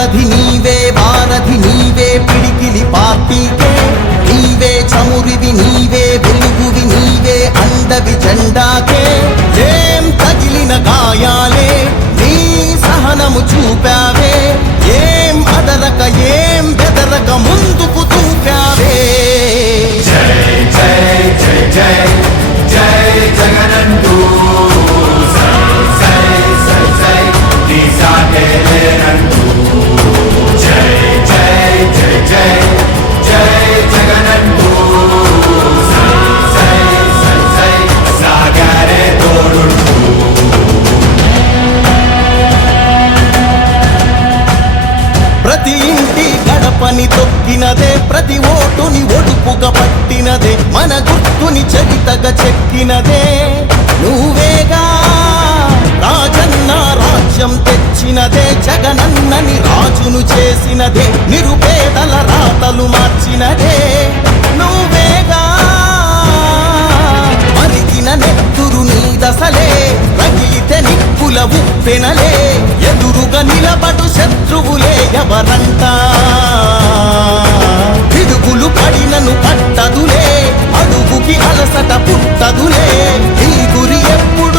సారథి నీవే వారధి నీవే పిడికిలి పార్టీకే నీవే చమురివి నీవే వెలుగువి నీవే అండవి జెండాకే ఏం తగిలిన గాయాలే నీ సహనము చూపావే ఏం అదరక ఏం బెదరక ముందుకు దూకావే జై జై జై జై జై జగనంటూ సై సై సై సై నీ సాటే లేనంటూ జై జై జై జై జై జగనంటూ సై సై సై సై సాగారే తోడుంటూ ప్రతి ఇంటి గడపని తొక్కినదే ప్రతి ఓటుని ఒడుపుగా పట్టినదే మన గుర్తుని చరితగా చెక్కినదే నువ్వేగా రాజన్న రాజ్యం తెచ్చినదే జగనన్నని రాజును చేసినదే నిరుపేదల రాతలు మార్చినదే నువ్వేగా మరిగిన నెత్తురు నీ దశలే రగిలితే నిప్పుల ఉప్పెనలే ఎదురుగా నిలబడు శత్రువులే ఎవరంట పిడుగులు పడినను పట్టదులే అడుగుకి అలసట పుట్టదులే ఈ గురి ఎప్పుడు